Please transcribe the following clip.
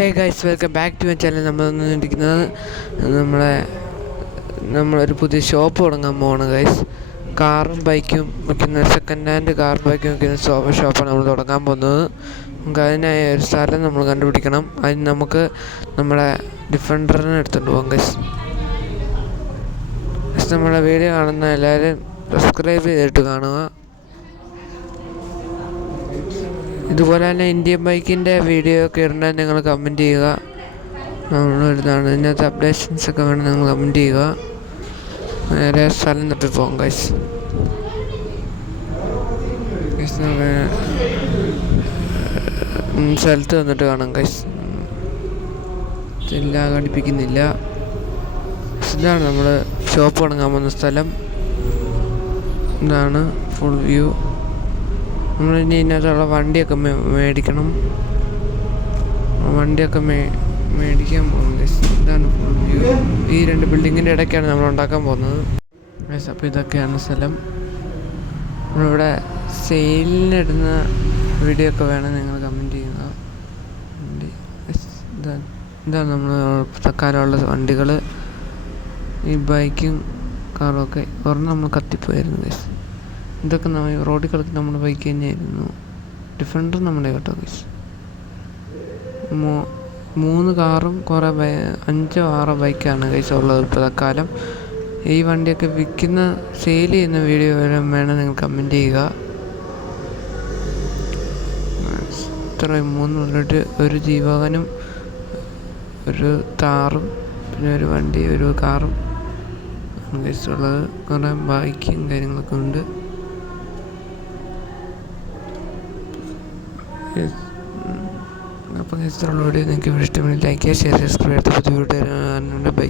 Hey guys, welcome back to my channel. നമ്മൾ വന്നിരിക്കുന്നത് നമ്മളൊരു പുതിയ ഷോപ്പ് തുടങ്ങാൻ പോവാണ് ഗൈസ്. കാറും ബൈക്കും വിൽക്കുന്ന സെക്കൻഡ് ഹാൻഡ് കാറും ബൈക്കും വിൽക്കുന്ന ഷോപ്പാണ് നമ്മൾ തുടങ്ങാൻ പോകുന്നത്. നമുക്ക് അതിനായി ഒരു സ്ഥലം നമ്മൾ കണ്ടുപിടിക്കണം. അതിന് നമുക്ക് നമ്മുടെ ഡിഫൻഡറിനെ എടുത്തുകൊണ്ട് പോകാം ഗൈസ്. നമ്മുടെ വീഡിയോ കാണുന്ന എല്ലാവരും സബ്സ്ക്രൈബ് ചെയ്തിട്ട് കാണുക. ഇതുപോലെ തന്നെ ഇന്ത്യൻ ബൈക്കിൻ്റെ വീഡിയോ ഒക്കെ ഇടേണ്ടത് നിങ്ങൾ കമൻറ്റ് ചെയ്യുക. നമ്മളിടുന്നതാണ്. ഇതിനകത്ത് അപ്ഡേഷൻസൊക്കെ വേണം, നിങ്ങൾ കമൻറ്റ് ചെയ്യുക. നേരെ സ്ഥലം തപ്പി പോകും ഗൈസ്. സ്ഥലത്ത് വന്നിട്ട് കാണാം ഗൈസ്. എല്ലാം ഘടിപ്പിക്കുന്നില്ല. ഇതാണ് നമ്മൾ ഷോപ്പ് തുടങ്ങാൻ പോകുന്ന സ്ഥലം. ഇതാണ് ഫുൾ വ്യൂ. നമ്മളിനി ഇതിനകത്തുള്ള വണ്ടിയൊക്കെ മേടിക്കണം. വണ്ടിയൊക്കെ മേടിക്കാൻ പോകും ഗൈസ്. ഇതാണ് ഫുൾ വ്യൂ. ഈ രണ്ട് ബിൽഡിങ്ങിൻ്റെ ഇടയ്ക്കാണ് നമ്മൾ ഉണ്ടാക്കാൻ പോകുന്നത് ഗൈസ്. അപ്പോൾ ഇതൊക്കെയാണ് സ്ഥലം. നമ്മളിവിടെ സെയിലിനിടുന്ന വീഡിയോ ഒക്കെ വേണം, നിങ്ങൾ കമൻറ്റ് ചെയ്യുക. ഇതാണ് നമ്മൾ തക്കാലമുള്ള വണ്ടികൾ. ഈ ബൈക്കും കാറും ഒക്കെ ഒരെണ്ണം നമ്മൾ കത്തിപ്പോയായിരുന്നു ഗൈസ്. ഇതൊക്കെ റോഡിൽ കളിക്കുന്ന നമ്മുടെ ബൈക്ക് തന്നെയായിരുന്നു. ഡിഫൻഡർ നമ്മുടെ കേട്ടോ ഗൈസ്. 3 കാറും കുറേ 5-6 ബൈക്കാണ് ഗൈസ് ഉള്ളത് ഇപ്പോൾ തൽക്കാലം. ഈ വണ്ടിയൊക്കെ വിൽക്കുന്ന സെയിൽ ചെയ്യുന്ന വീഡിയോ വേണം, നിങ്ങൾ കമൻറ്റ് ചെയ്യുക. ഇത്രയും 3 ബുള്ളറ്റ്, ഒരു ജീവകനും, ഒരു താറും, പിന്നെ ഒരു വണ്ടി, ഒരു കാറും ഗൈസ് ഉള്ളത്. കുറേ ബൈക്കും കാര്യങ്ങളൊക്കെ ഉണ്ട്. അപ്പോൾ ഇത്രയുള്ള വീഡിയോ നിങ്ങൾക്ക് ഇഷ്ടമെങ്കിൽ ലൈക്ക് ചെയ്യുക, ഷെയർ, സബ്സ്ക്രൈബ് ചെയ്ത് പുതിയ വീഡിയോ ബൈ.